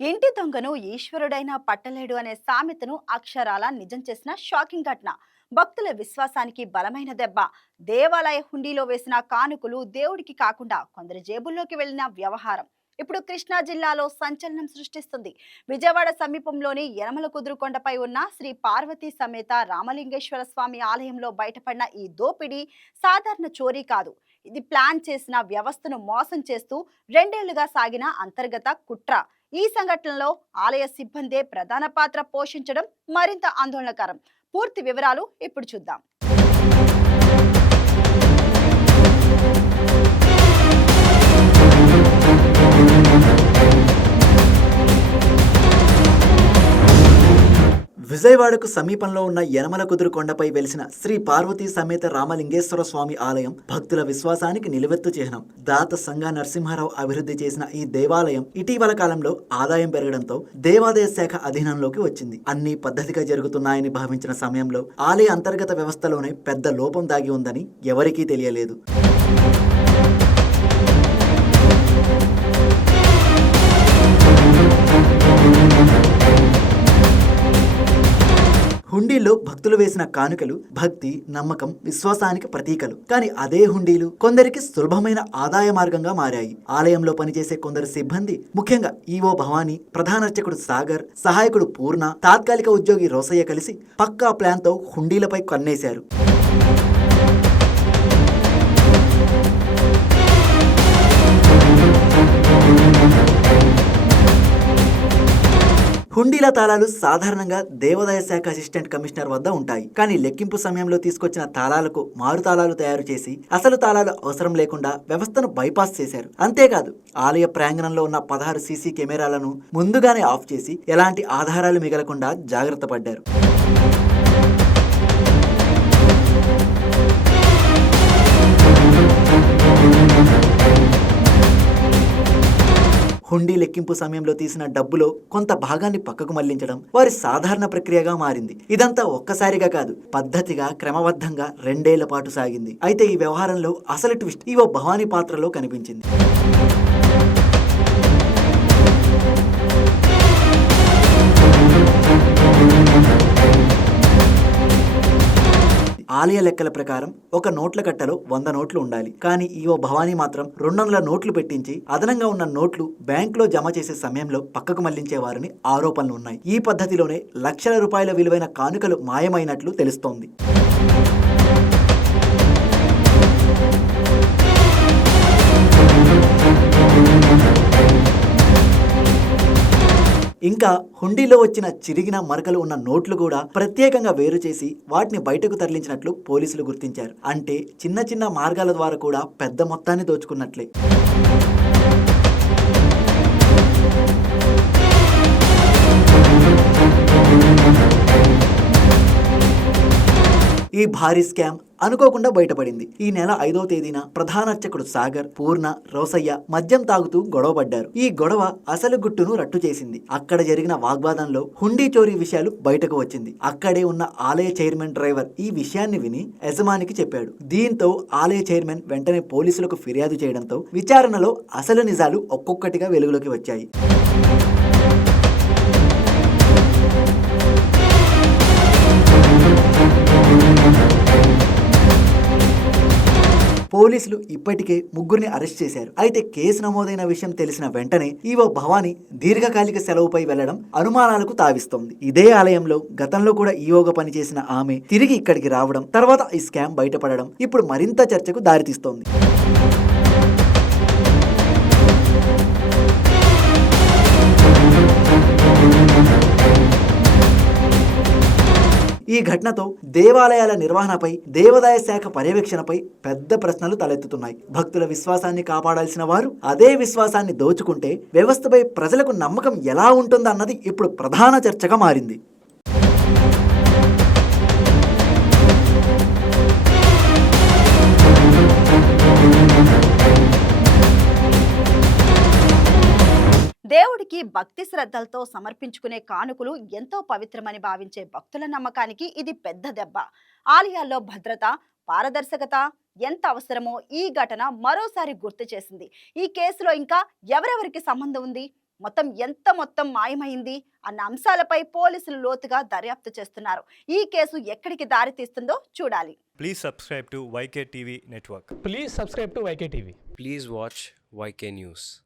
ఇంటి దొంగను ఈశ్వరుడైనా పట్టలేడు అనే సామెతను అక్షరాల నిజం చేసిన షాకింగ్ ఘటన. భక్తుల విశ్వాసానికి బలమైన దెబ్బ. దేవాలయ హుండీలో వేసిన కానుకలు దేవుడికి కాకుండా కొందరి జేబుల్లోకి వెళ్లిన వ్యవహారం ఇప్పుడు కృష్ణా జిల్లాలో సంచలనం సృష్టిస్తుంది. విజయవాడ సమీపంలోని యనమల కుదురుకొండపై ఉన్న శ్రీ పార్వతీ సమేత రామలింగేశ్వర స్వామి ఆలయంలో బయటపడిన ఈ దోపిడీ సాధారణ చోరీ కాదు. ఇది ప్లాన్ చేసిన వ్యవస్థను మోసం చేస్తూ రెండేళ్లుగా సాగిన అంతర్గత కుట్ర. ఈ సంఘటనలో ఆలయ సిబ్బందే ప్రధాన పాత్ర పోషించడం మరింత ఆందోళనకరం. పూర్తి వివరాలు ఇప్పుడు చూద్దాం. విజయవాడకు సమీపంలో ఉన్న యనమల కుదురు కొండపై వెలిసిన శ్రీ పార్వతీ సమేత రామలింగేశ్వర స్వామి ఆలయం భక్తుల విశ్వాసానికి నిలువెత్తు చిహ్నం. దాత సంఘ నరసింహారావు అభివృద్ధి చేసిన ఈ దేవాలయం ఇటీవల కాలంలో ఆదాయం పెరగడంతో దేవాదాయ శాఖ అధీనంలోకి వచ్చింది. అన్ని పద్ధతిగా జరుగుతున్నాయని భావించిన సమయంలో ఆలయ అంతర్గత వ్యవస్థలోనే పెద్ద లోపం దాగి ఉందని ఎవరికీ తెలియలేదు. హుండీల్లో భక్తులు వేసిన కానుకలు భక్తి, నమ్మకం, విశ్వాసానికి ప్రతీకలు. కానీ అదే హుండీలు కొందరికి సులభమైన ఆదాయ మార్గంగా మారాయి. ఆలయంలో పనిచేసే కొందరు సిబ్బంది, ముఖ్యంగా ఈవో భవానీ, ప్రధాన అర్చకుడు సాగర్, సహాయకుడు పూర్ణ, తాత్కాలిక ఉద్యోగి రోసయ్య కలిసి పక్కా ప్లాన్తో హుండీలపై కన్నేశారు. హుండీల తాళాలు సాధారణంగా దేవాదాయ శాఖ అసిస్టెంట్ కమిషనర్ వద్ద ఉంటాయి. కానీ లెక్కింపు సమయంలో తీసుకొచ్చిన తాళాలకు మారు తాళాలు తయారు చేసి అసలు తాళాలు అవసరం లేకుండా వ్యవస్థను బైపాస్ చేశారు. అంతేకాదు, ఆలయ ప్రాంగణంలో ఉన్న 16 సీసీ కెమెరాలను ముందుగానే ఆఫ్ చేసి ఎలాంటి ఆధారాలు మిగలకుండా జాగ్రత్త పడ్డారు. హుండీ లెక్కింపు సమయంలో తీసిన డబ్బులో కొంత భాగాన్ని పక్కకు మళ్లించడం వారి సాధారణ ప్రక్రియగా మారింది. ఇదంతా ఒక్కసారిగా కాదు, పద్ధతిగా క్రమబద్ధంగా 2 ఏళ్ల పాటు సాగింది. అయితే ఈ వ్యవహారంలో అసలు ట్విస్ట్ ఈవో భవానీ పాత్రలో కనిపించింది. ఆలయ లెక్కల ప్రకారం ఒక నోట్ల కట్టలో 100 నోట్లు ఉండాలి. కానీ ఈవో భవానీ మాత్రం 200 నోట్లు పెట్టించి అదనంగా ఉన్న నోట్లు బ్యాంకులో జమ చేసే సమయంలో పక్కకు మళ్లించేవారని ఆరోపణలు ఉన్నాయి. ఈ పద్ధతిలోనే లక్షల రూపాయల విలువైన కానుకలు మాయమైనట్లు తెలుస్తోంది. ఇంకా హుండీలో వచ్చిన చిరిగిన మరకలు ఉన్న నోట్లు కూడా ప్రత్యేకంగా వేరు చేసి వాటిని బయటకు తరలించినట్లు పోలీసులు గుర్తించారు. అంటే చిన్న చిన్న మార్గాల ద్వారా కూడా పెద్ద మొత్తాన్ని దోచుకున్నట్లే. ఈ భారీ స్కామ్ అనుకోకుండా బయటపడింది. ఈ నెల 5వ తేదీన ప్రధాన అర్చకుడు సాగర్, పూర్ణ, రోసయ్య మద్యం తాగుతూ గొడవపడ్డారు. ఈ గొడవ అసలు గుట్టును రట్టు చేసింది. అక్కడ జరిగిన వాగ్వాదంలో హుండీ చోరీ విషయాలు బయటకు వచ్చింది. అక్కడే ఉన్న ఆలయ చైర్మన్ డ్రైవర్ ఈ విషయాన్ని విని యజమానికి చెప్పాడు. దీంతో ఆలయ చైర్మన్ వెంటనే పోలీసులకు ఫిర్యాదు చేయడంతో విచారణలో అసలు నిజాలు ఒక్కొక్కటిగా వెలుగులోకి వచ్చాయి. పోలీసులు ఇప్పటికే 3 అరెస్ట్ చేశారు. అయితే కేసు నమోదైన విషయం తెలిసిన వెంటనే ఈవో భవానీ దీర్ఘకాలిక సెలవుపై వెళ్లడం అనుమానాలకు తావిస్తోంది. ఇదే ఆలయంలో గతంలో కూడా ఈవోగా పనిచేసిన ఆమె తిరిగి ఇక్కడికి రావడం, తర్వాత ఈ స్కామ్ బయటపడడం ఇప్పుడు మరింత చర్చకు దారితీస్తోంది. ఈ ఘటనతో దేవాలయాల నిర్వహణపై, దేవాదాయ శాఖ పర్యవేక్షణపై పెద్ద ప్రశ్నలు తలెత్తుతున్నాయి. భక్తుల విశ్వాసాన్ని కాపాడాల్సిన వారు అదే విశ్వాసాన్ని దోచుకుంటే వ్యవస్థపై ప్రజలకు నమ్మకం ఎలా ఉంటుందన్నది ఇప్పుడు ప్రధాన చర్చగా మారింది. దేవుడికి భక్తి శ్రద్ధలతో సమర్పించుకునే కానుకలు ఎంతో పవిత్రమని భావించే భక్తుల నమ్మకానికి ఇది పెద్ద దెబ్బ. ఆలయాల్లో భద్రత, పారదర్శకత ఎంత అవసరమో ఈ ఘటన మరోసారి గుర్తు చేసింది. ఈ కేసులో ఇంకా ఎవరెవరికి సంబంధం ఉంది, మొత్తం మాయమైంది అన్న అంశాలపై పోలీసులు లోతుగా దర్యాప్తు చేస్తున్నారు. ఈ కేసు ఎక్కడికి దారి తీస్తుందో చూడాలి. Please subscribe to YK TV Network. Please subscribe to YK TV. Please watch YK News.